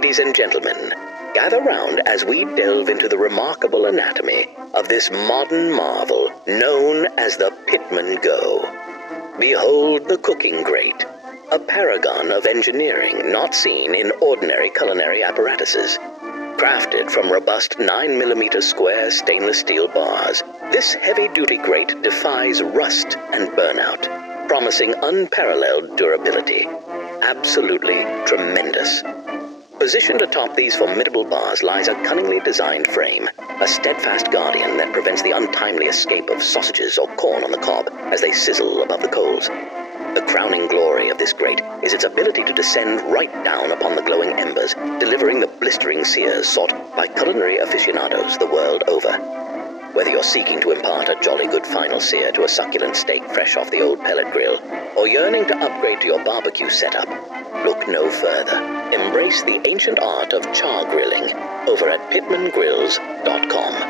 Ladies and gentlemen, gather round as we delve into the remarkable anatomy of this modern marvel known as the Pitman GO. Behold the cooking grate, a paragon of engineering not seen in ordinary culinary apparatuses. Crafted from robust 9mm square stainless steel bars, this heavy-duty grate defies rust and burnout, promising unparalleled durability. Absolutely tremendous. Positioned atop these formidable bars lies a cunningly designed frame, a steadfast guardian that prevents the untimely escape of sausages or corn on the cob as they sizzle above the coals. The crowning glory of this grate is its ability to descend right down upon the glowing embers, delivering the blistering sears sought by culinary aficionados the world over. Whether you're seeking to impart a jolly good final sear to a succulent steak fresh off the old pellet grill, or yearning to upgrade to your barbecue setup, look no further. Embrace the ancient art of char grilling over at pitmangrills.com.